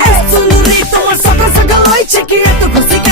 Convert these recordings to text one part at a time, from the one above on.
Es tu nurrito, masaca, saca, y chequea tu cosica.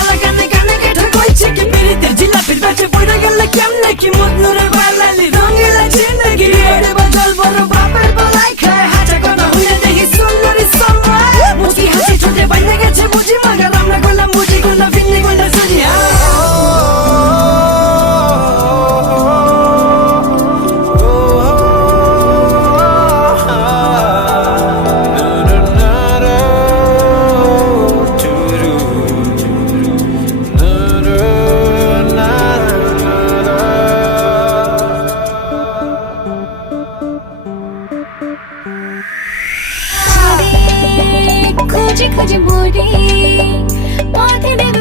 আজ মরে পথে দেবে